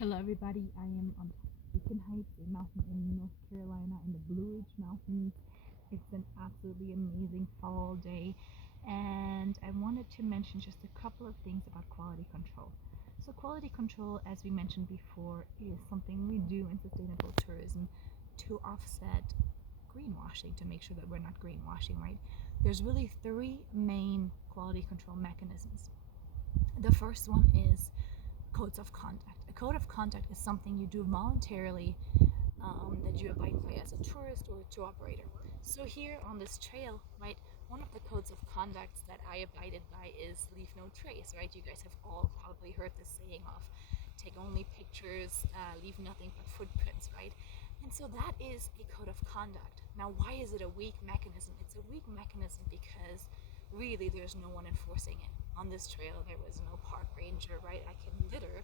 Hello, everybody. I am on Beacon Heights, a mountain in North Carolina in the Blue Ridge Mountains. It's an absolutely amazing fall day, and I wanted to mention just a couple of things about quality control. So, quality control, as we mentioned before, is something we do in sustainable tourism to offset greenwashing, to make sure that we're not greenwashing, right? There's really three main quality control mechanisms. The first one is codes of conduct. A code of conduct is something you do voluntarily, that you abide by as a tourist or a tour operator. So here on this trail, right, one of the codes of conduct that I abided by is leave no trace, right? You guys have all probably heard this saying of take only pictures, leave nothing but footprints, right? And so that is a code of conduct. Now, why is it a weak mechanism? It's a weak mechanism because really there's no one enforcing it. On this trail, there was no park ranger, right? I can litter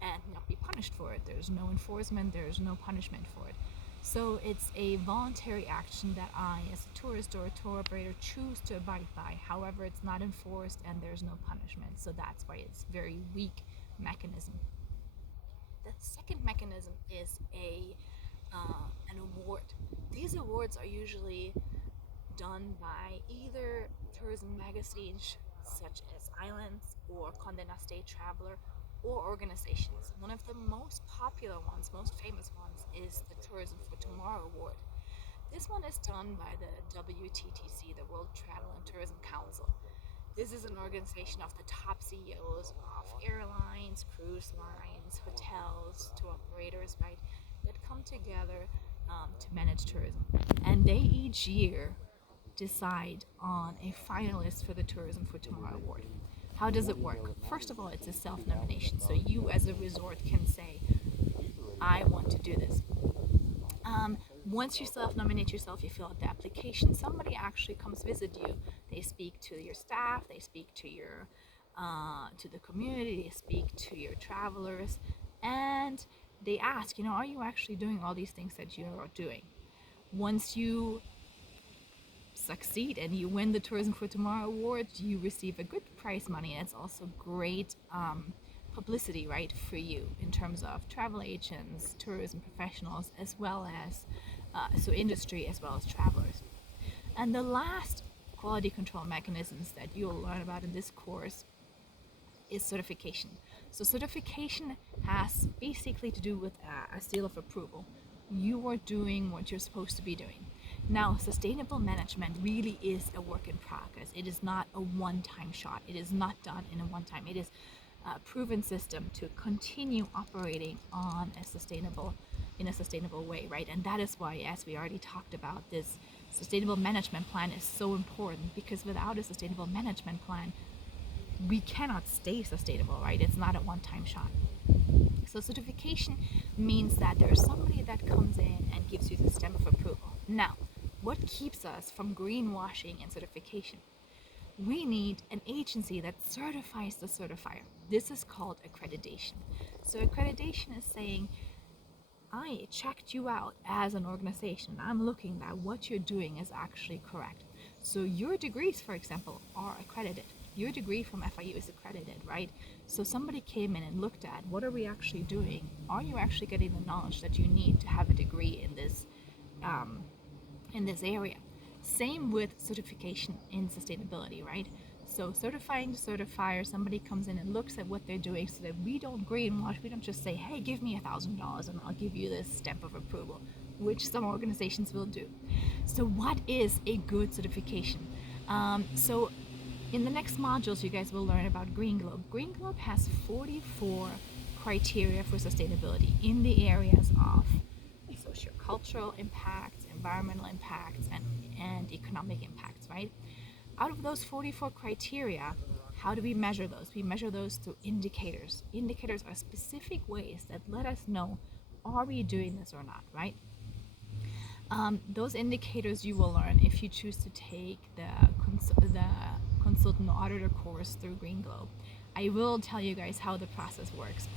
and not be punished for it. There's no enforcement, there's no punishment for it. So it's a voluntary action that I, as a tourist or a tour operator, choose to abide by. However, it's not enforced and there's no punishment. So that's why it's a very weak mechanism. The second mechanism is an award. These awards are usually done by either tourism magazines such as Islands or Condé Nast Traveler or organizations. One of the most popular ones, most famous ones, is the Tourism for Tomorrow Award. This one is done by the WTTC, the World Travel and Tourism Council. This is an organization of the top CEOs of airlines, cruise lines, hotels, tour operators, right, that come together to manage tourism. And they each year decide on a finalist for the Tourism for Tomorrow Award. How does it work? First of all, it's a self nomination. So you, as a resort, can say, I want to do this. Once you self nominate yourself, you fill out the application. Somebody actually comes visit you. They speak to your staff, they speak to your to the community, they speak to your travelers, and they ask, are you actually doing all these things that you are doing? Once you succeed and you win the Tourism for Tomorrow Award, you receive a good prize money, and it's also great publicity, right, for you in terms of travel agents, tourism professionals, as well as so industry as well as travelers. And the last quality control mechanisms that you'll learn about in this course is certification. So certification has basically to do with a seal of approval. You are doing what you're supposed to be doing. Now, sustainable management really is a work in progress. It is not a one-time shot. It is not done in a one-time. It is a proven system to continue operating in a sustainable way, right? And that is why, as we already talked about, this sustainable management plan is so important, because without a sustainable management plan, we cannot stay sustainable, right? It's not a one-time shot. So certification means that there's somebody that comes in and gives you the stamp of approval. Now, what keeps us from greenwashing and certification? We need an agency that certifies the certifier. This is called accreditation. So accreditation is saying, I checked you out as an organization. I'm looking that what you're doing is actually correct. So your degrees, for example, are accredited. Your degree from FIU is accredited, right? So somebody came in and looked at, what are we actually doing? Are you actually getting the knowledge that you need to have a degree in this area? Same with certification in sustainability, right? So certifying the certifier, somebody comes in and looks at what they're doing so that we don't greenwash. We don't just say, hey, give me $1,000 and I'll give you this stamp of approval, which some organizations will do. So what is a good certification? So in the next modules, you guys will learn about Green Globe. Green Globe has 44 criteria for sustainability in the areas of sociocultural impacts, environmental impacts, and economic impacts, right? Out of those 44 criteria, how do we measure those? We measure those through indicators. Indicators are specific ways that let us know, are we doing this or not, right? Those indicators you will learn if you choose to take the consultant auditor course through Green Globe. I will tell you guys how the process works.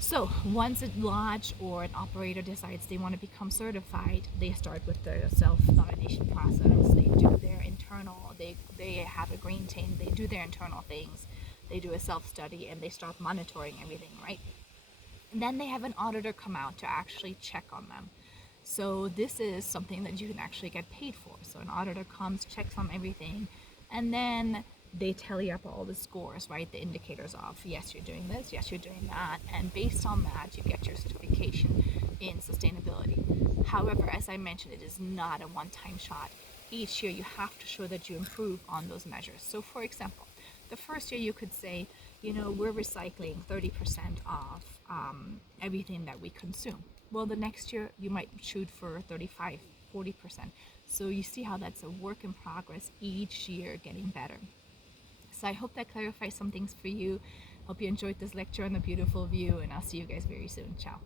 So once a lodge or an operator decides they want to become certified, they start with the self-nomination process. They do their internal, they have a green team, they do their internal things, they do a self-study, and they start monitoring everything, right? Then they have an auditor come out to actually check on them. So this is something that you can actually get paid for. So an auditor comes, checks on everything, and then they tally up all the scores, right? The indicators of, yes, you're doing this, yes, you're doing that, and based on that, you get your certification in sustainability. However, as I mentioned, it is not a one-time shot. Each year you have to show that you improve on those measures. So for example, the first year you could say, we're recycling 30% of everything that we consume. Well, the next year you might shoot for 35, 40%. So you see how that's a work in progress each year getting better. So I hope that clarifies some things for you. Hope you enjoyed this lecture on the beautiful view, and I'll see you guys very soon. Ciao.